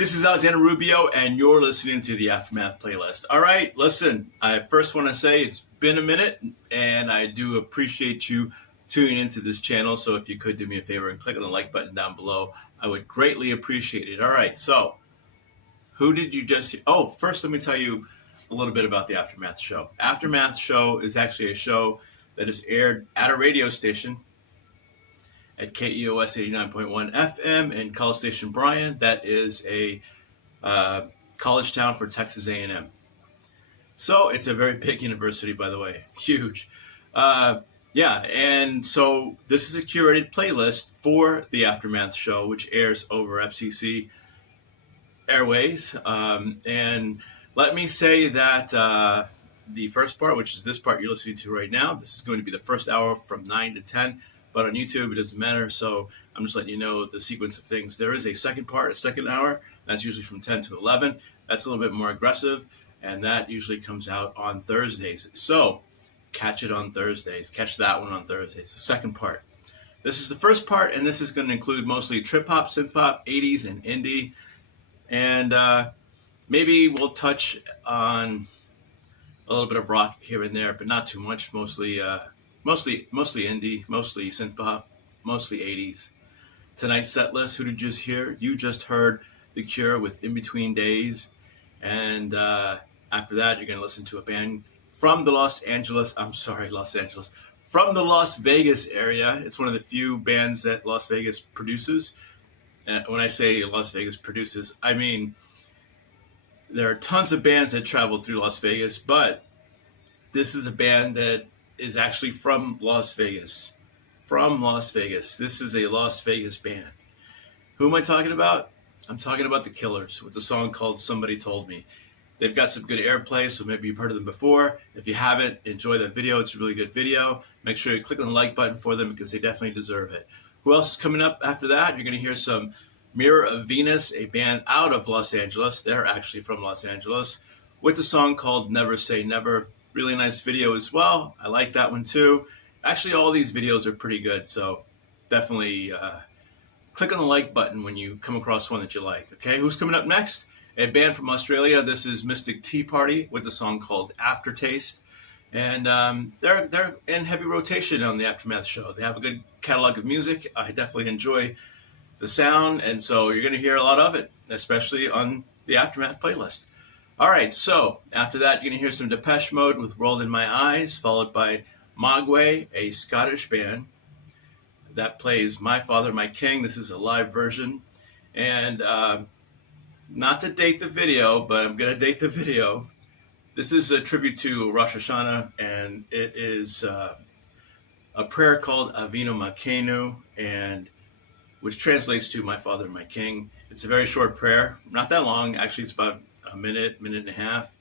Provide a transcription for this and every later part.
This is Alexander Rubio, and you're listening to the Aftermath playlist. All right, listen, I first want to say it's been a minute, and I do appreciate you tuning into this channel. So if you could do me a favor and click on the like button down below, I would greatly appreciate it. All right, so who did you just hear? Oh, first let me tell you a little bit about the Aftermath show. Aftermath show is actually a show that is aired at a radio station at KEOS 89.1 FM in College Station, Bryan. That is a college town for Texas A&M. So it's a very big university, by the way, huge. Yeah, and so this is a curated playlist for the Aftermath show, which airs over FCC Airways. And let me say that the first part, which is this part you're listening to right now, this is going to be the first hour from 9 to 10. But on YouTube, it doesn't matter, so I'm just letting you know the sequence of things. There is a second part, a second hour. That's usually from 10 to 11. That's a little bit more aggressive, and that usually comes out on Thursdays. So catch it on Thursdays. Catch that one on Thursdays, the second part. This is the first part, and this is going to include mostly trip-hop, synth-pop, 80s, and indie. And maybe we'll touch on a little bit of rock here and there, but not too much, mostly indie, mostly synth pop, mostly 80s. Tonight's set list, who did you just hear? You just heard The Cure with In Between Days. And after that, you're going to listen to a band from the from the Las Vegas area. It's one of the few bands that Las Vegas produces. And when I say Las Vegas produces, I mean there are tons of bands that travel through Las Vegas, but this is a band that is actually from Las Vegas. From Las Vegas. This is a Las Vegas band. Who am I talking about? I'm talking about the Killers with the song called Somebody Told Me. They've got some good airplay, so maybe you've heard of them before. If you haven't, enjoy that video. It's a really good video. Make sure you click on the like button for them because they definitely deserve it. Who else is coming up after that? You're going to hear some Mirror of Venus, a band out of Los Angeles. They're actually from Los Angeles with the song called Never Say Never. Really nice video as well. I like that one too. Actually, all these videos are pretty good, so definitely click on the like button when you come across one that you like. Okay, who's coming up next? A band from Australia. This is Mystic Tea Party with a song called Aftertaste. And they're in heavy rotation on the Aftermath show. They have a good catalog of music. I definitely enjoy the sound, and so you're going to hear a lot of it, especially on the Aftermath playlist. All right, so after that, you're going to hear some Depeche Mode with World in My Eyes, followed by Mogwai, a Scottish band that plays My Father, My King. This is a live version. And not to date the video, but I'm going to date the video. This is a tribute to Rosh Hashanah, and it is a prayer called Avinu Malkeinu, and which translates to My Father, My King. It's a very short prayer, not that long. Actually, it's about a minute and a half,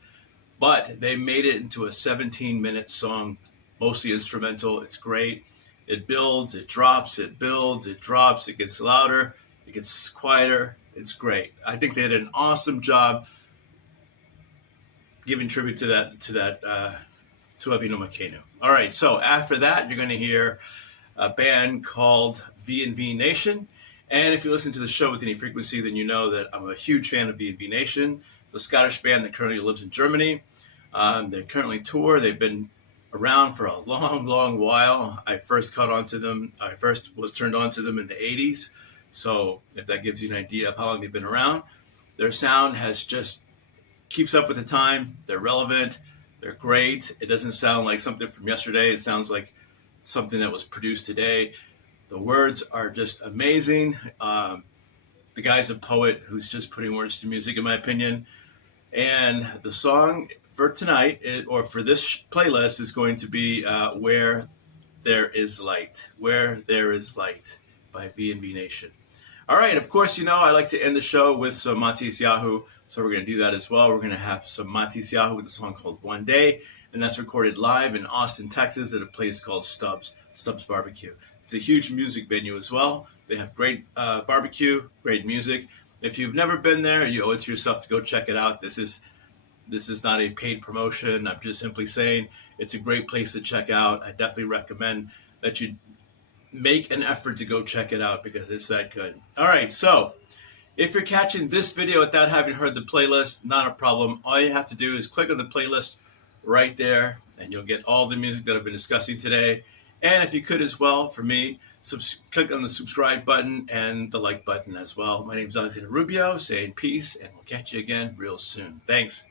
but they made it into a 17-minute song, mostly instrumental. It's great. It builds, it drops, it builds, it drops, it gets louder, it gets quieter. It's great. I think they did an awesome job giving tribute to Avinu Malkeinu. All right, so after that, you're going to hear a band called V&V Nation. And if you listen to the show with any frequency, then you know that I'm a huge fan of V&V Nation. It's a Scottish band that currently lives in Germany. They currently tour. They've been around for a long, long while. I first was turned on to them in the 80s. So if that gives you an idea of how long they've been around, their sound keeps up with the time. They're relevant. They're great. It doesn't sound like something from yesterday. It sounds like something that was produced today. The words are just amazing. The guy's a poet who's just putting words to music, in my opinion. And the song for tonight, or for this playlist, is going to be Where There Is Light. Where There Is Light by V&V Nation. All right, of course, I like to end the show with some Matisse Yahoo, so we're going to do that as well. We're going to have some Matisse Yahoo with a song called One Day, and that's recorded live in Austin, Texas at a place called Stubbs Barbecue. It's a huge music venue as well. They have great barbecue, great music. If you've never been there, you owe it to yourself to go check it out. This is not a paid promotion. I'm just simply saying it's a great place to check out. I definitely recommend that you make an effort to go check it out because it's that good. All right, so If you're catching this video without having heard the playlist, not a problem. All you have to do is click on the playlist right there, and you'll get all the music that I've been discussing today. And if you could as well, for me, click on the subscribe button and the like button as well. My name is Alexander Rubio, saying peace, and we'll catch you again real soon. Thanks.